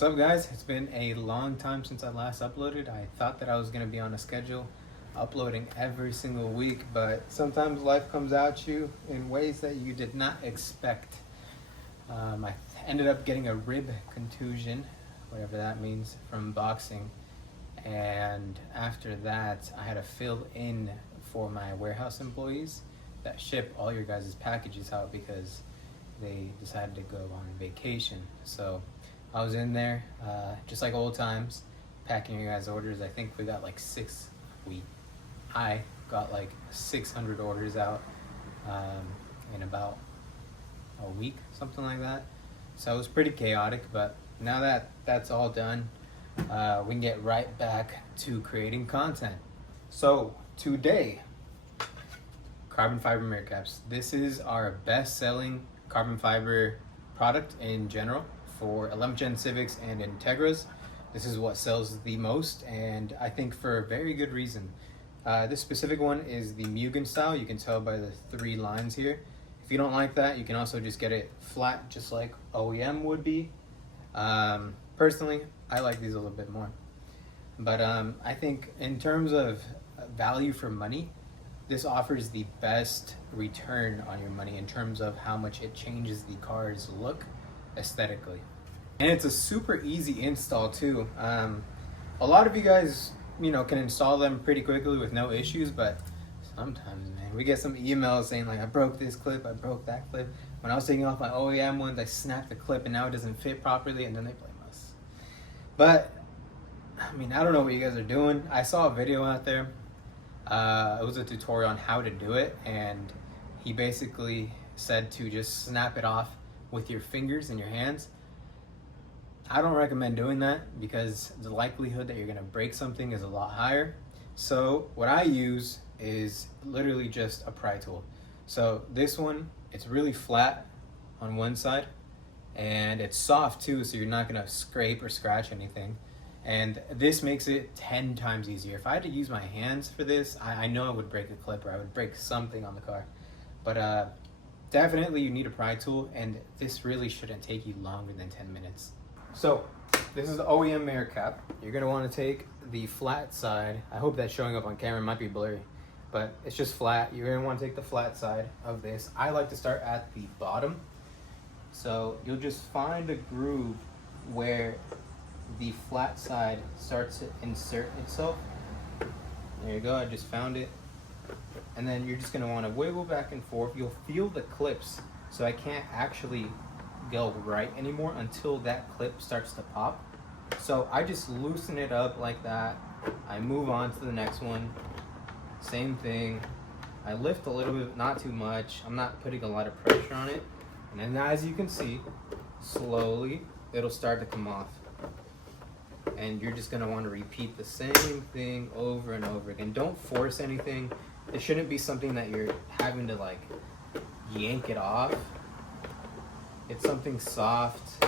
What's up, guys? It's been a long time since I last uploaded. I thought that I was going to be on a schedule uploading every single week, but sometimes life comes at you in ways that you did not expect. I ended up getting a rib contusion, whatever that means, from boxing, and after that I had to fill in for my warehouse employees that ship all your guys' packages out because they decided to go on vacation. So I was in there, just like old times, packing your guys' orders. I think we got like I got like 600 orders out in about a week, something like that. So it was pretty chaotic, but now that that's all done, we can get right back to creating content. So today, carbon fiber mirror caps. This is our best-selling carbon fiber product in general for 11th Gen Civics and Integras. This is what sells the most, and I think for a very good reason. This specific one is the Mugen style. You can tell by the 3 lines here. If you don't like that, you can also just get it flat, just like OEM would be. Personally, I like these a little bit more. But I think in terms of value for money, this offers the best return on your money in terms of how much it changes the car's look aesthetically. And it's a super easy install too. A lot of you guys, can install them pretty quickly with no issues, but sometimes, man, we get some emails saying like, I broke this clip, I broke that clip. When I was taking off my OEM ones, I snapped the clip and now it doesn't fit properly, and then they blame us. But, I don't know what you guys are doing. I saw a video out there. It was a tutorial on how to do it, and he basically said to just snap it off with your fingers and your hands. I don't recommend doing that because the likelihood that you're gonna break something is a lot higher. So what I use is literally just a pry tool. So this one, it's really flat on one side and it's soft too, so you're not gonna scrape or scratch anything. And this makes it 10 times easier. If I had to use my hands for this, I know I would break a clip or I would break something on the car. But definitely you need a pry tool, and this really shouldn't take you longer than 10 minutes. So this is the OEM mirror cap. You're gonna wanna take the flat side. I hope that's showing up on camera, it might be blurry, but it's just flat. You're gonna wanna take the flat side of this. I like to start at the bottom. So you'll just find a groove where the flat side starts to insert itself. There you go, I just found it. And then you're just gonna wanna wiggle back and forth. You'll feel the clips, so I can't actually go right anymore until that clip starts to pop. So I just loosen it up like that. I move on to the next one. Same thing. I lift a little bit, not too much. I'm not putting a lot of pressure on it. And then as you can see, slowly it'll start to come off. And you're just gonna want to repeat the same thing over and over again. Don't force anything. It shouldn't be something that you're having to like yank it off. It's something soft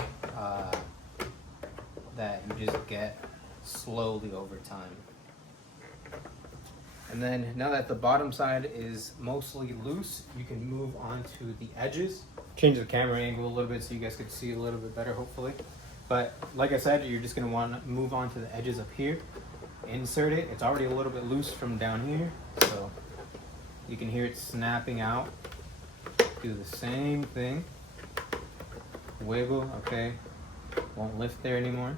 that you just get slowly over time. And then now that the bottom side is mostly loose, you can move on to the edges. Change the camera angle a little bit so you guys can see a little bit better, hopefully. But like I said, you're just gonna want to move on to the edges up here. Insert it. It's already a little bit loose from down here, so you can hear it snapping out. Do the same thing. Wiggle, okay. Won't lift there anymore.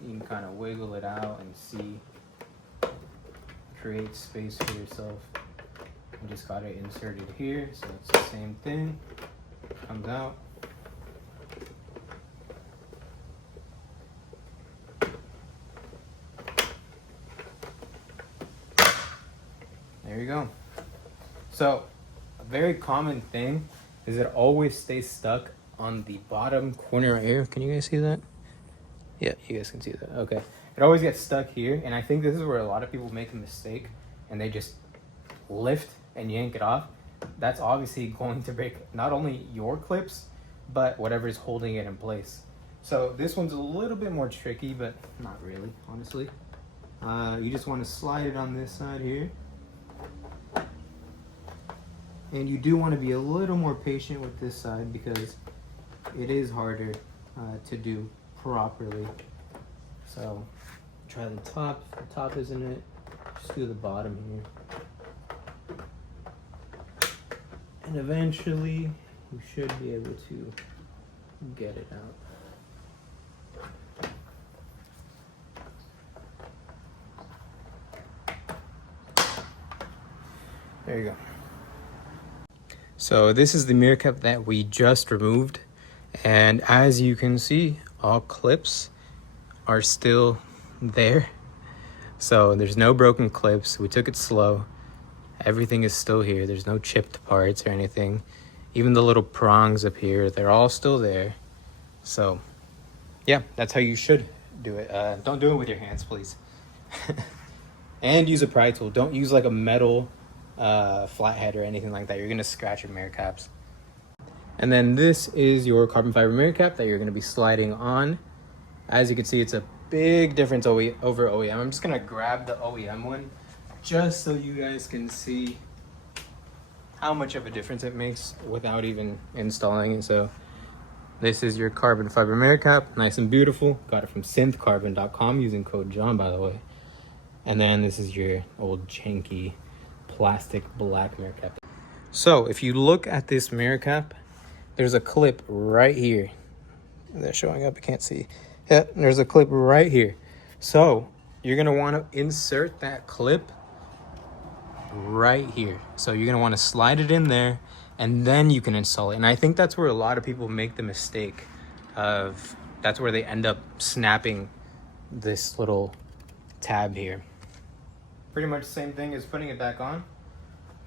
You can kind of wiggle it out and see. Create space for yourself. You just got it inserted here, so it's the same thing. Comes out. There you go. So a very common thing is it always stays stuck on the bottom corner right here. Can you guys see that? Yeah, you guys can see that. Okay. It always gets stuck here, and I think this is where a lot of people make a mistake and they just lift and yank it off. That's obviously going to break not only your clips, but whatever is holding it in place. So this one's a little bit more tricky, but not really, honestly. You just want to slide it on this side here. And you do want to be a little more patient with this side because it is harder to do. properly. So try the top. If the top isn't it, just do the bottom here. And eventually you should be able to get it out. There you go. So this is the mirror cap that we just removed. And as you can see, all clips are still there. So there's no broken clips. We took it slow. Everything is still here. There's no chipped parts or anything. Even the little prongs up here, they're all still there. So yeah, that's how you should do it. Don't do it with your hands, please. And use a pry tool. Don't use like a metal flathead or anything like that. You're gonna scratch your mirror caps. And then this is your carbon fiber mirror cap that you're gonna be sliding on. As you can see, it's a big difference over OEM. I'm just gonna grab the OEM one just so you guys can see how much of a difference it makes without even installing it. So this is your carbon fiber mirror cap, nice and beautiful. Got it from synthcarbon.com using code John, by the way. And then this is your old janky plastic black mirror cap. So if you look at this mirror cap, there's a clip right here. They're showing up, I can't see. Yeah, there's a clip right here. So you're gonna wanna insert that clip right here. So you're gonna wanna slide it in there and then you can install it. And I think that's where a lot of people make the mistake of, that's where they end up snapping this little tab here. Pretty much the same thing as putting it back on.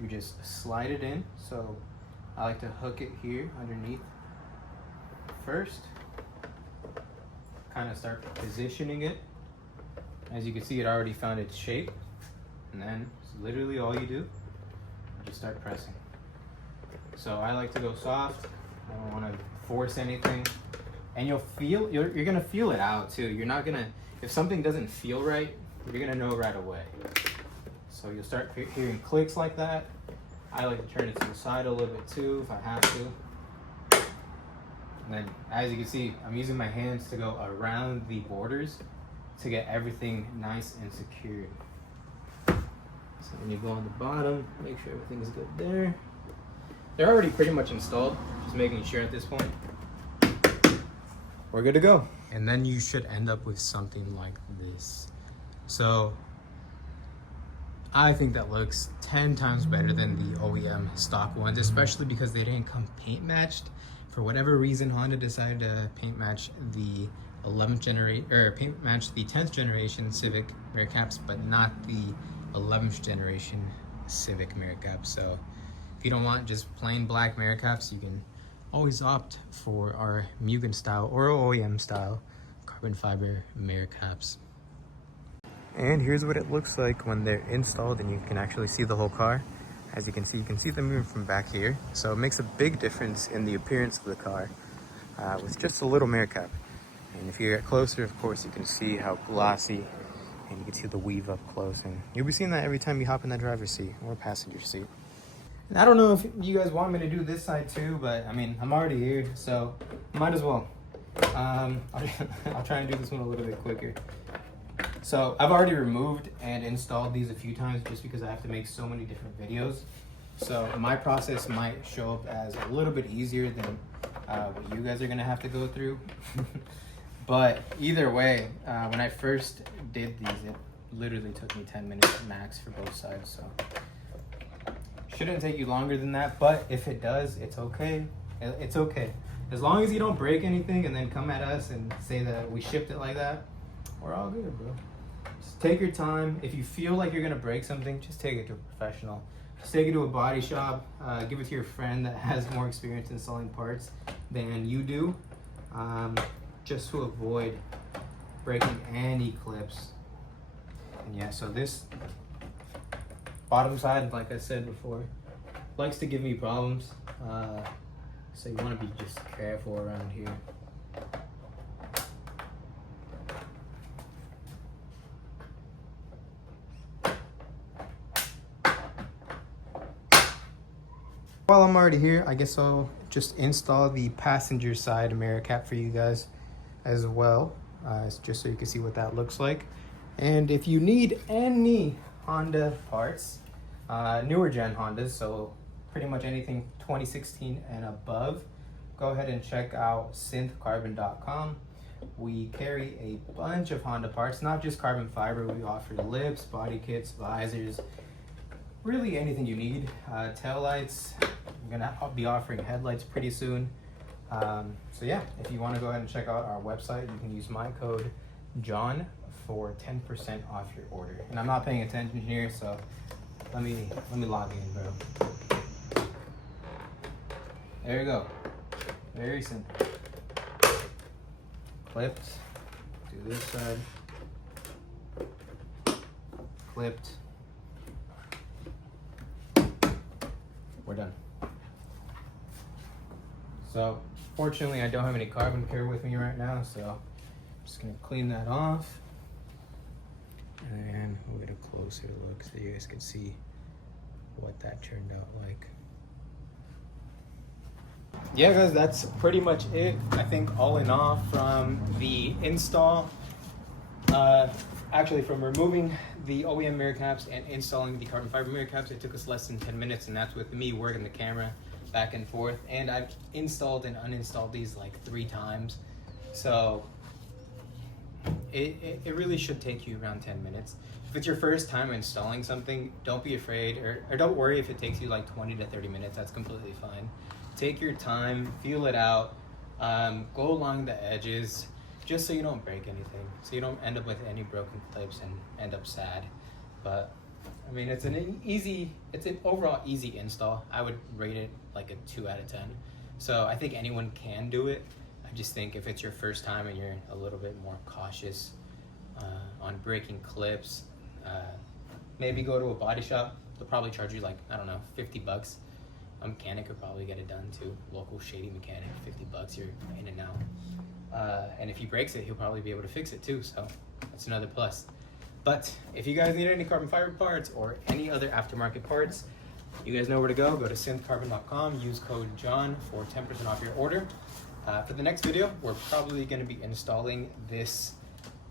You just slide it in. So I like to hook it here underneath first. Kind of start positioning it. As you can see, it already found its shape. And then it's literally all you do. You just start pressing. So I like to go soft. I don't want to force anything. And you're gonna feel it out too. You're not gonna, if something doesn't feel right, you're gonna know right away. So you'll start hearing clicks like that. I like to turn it to the side a little bit too if I have to. And then as you can see, I'm using my hands to go around the borders to get everything nice and secured. So when you go on the bottom, make sure everything's good there. They're already pretty much installed, just making sure at this point. We're good to go. And then you should end up with something like this. So I think that looks 10 times better than the OEM stock ones, especially because they didn't come paint matched. For whatever reason, Honda decided to paint match the 10th generation Civic mirror caps, but not the 11th generation Civic mirror caps. So if you don't want just plain black mirror caps, you can always opt for our Mugen style or OEM style carbon fiber mirror caps. And here's what it looks like when they're installed and you can actually see the whole car. As you can see them even from back here. So it makes a big difference in the appearance of the car with just a little mirror cap. And if you get closer, of course, you can see how glossy, and you can see the weave up close. And you'll be seeing that every time you hop in that driver's seat or passenger seat. And I don't know if you guys want me to do this side too, but I mean, I'm already here, so might as well. I'll try and do this one a little bit quicker. So I've already removed and installed these a few times just because I have to make so many different videos. So my process might show up as a little bit easier than what you guys are gonna have to go through. But either way, when I first did these, it literally took me 10 minutes max for both sides. So shouldn't take you longer than that, but if it does, it's okay. It's okay. As long as you don't break anything and then come at us and say that we shipped it like that, we're all good, bro. Just take your time. If you feel like you're gonna break something, just take it to a professional. Just take it to a body shop. Give it to your friend that has more experience in selling parts than you do, just to avoid breaking any clips. And yeah, so this bottom side, like I said before, likes to give me problems. So you want to be just careful around here. While I'm already here, I guess I'll just install the passenger side mirror cap for you guys. as well, just so you can see what that looks like. And if you need any Honda parts, newer gen Hondas, so pretty much anything 2016 and above, go ahead and check out synthcarbon.com. We carry a bunch of Honda parts, not just carbon fiber. We offer lips, body kits, visors, really anything you need. Tail lights, I'm gonna be offering headlights pretty soon. So yeah, if you want to go ahead and check out our website, you can use my code John for 10% off your order. And I'm not paying attention here, so let me log in, bro. There you go. Very simple. Clipped. Do this side. Clipped. We're done. So fortunately I don't have any carbon care with me right now, so I'm just gonna clean that off. And we'll get a closer look so you guys can see what that turned out like. Yeah guys, that's pretty much it. I think all in all, from the install, actually from removing the OEM mirror caps and installing the carbon fiber mirror caps, it took us less than 10 minutes, and that's with me working the camera back and forth. And I've installed and uninstalled these like 3 times. So it really should take you around 10 minutes. If it's your first time installing something, don't be afraid, or don't worry if it takes you like 20 to 30 minutes, that's completely fine. Take your time, feel it out, go along the edges, just so you don't break anything, so you don't end up with any broken clips and end up sad. But I mean, it's an overall easy install. I would rate it like a 2 out of 10. So I think anyone can do it. I just think if it's your first time and you're a little bit more cautious on breaking clips, maybe go to a body shop. They'll probably charge you like, I don't know, 50 bucks. A mechanic could probably get it done too. Local shady mechanic, 50 bucks, you're in and out. And if he breaks it, he'll probably be able to fix it too, so that's another plus. But if you guys need any carbon fiber parts or any other aftermarket parts, you guys know where to go. Go to synthcarbon.com, use code JOHN for 10% off your order. For the next video, we're probably going to be installing this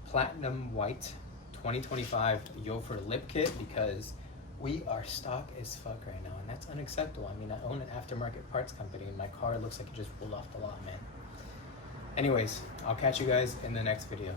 platinum white 2025 Yofer lip kit, because we are stock as fuck right now, and that's unacceptable. I mean, I own an aftermarket parts company, and my car looks like it just rolled off the lot, man. Anyways, I'll catch you guys in the next video.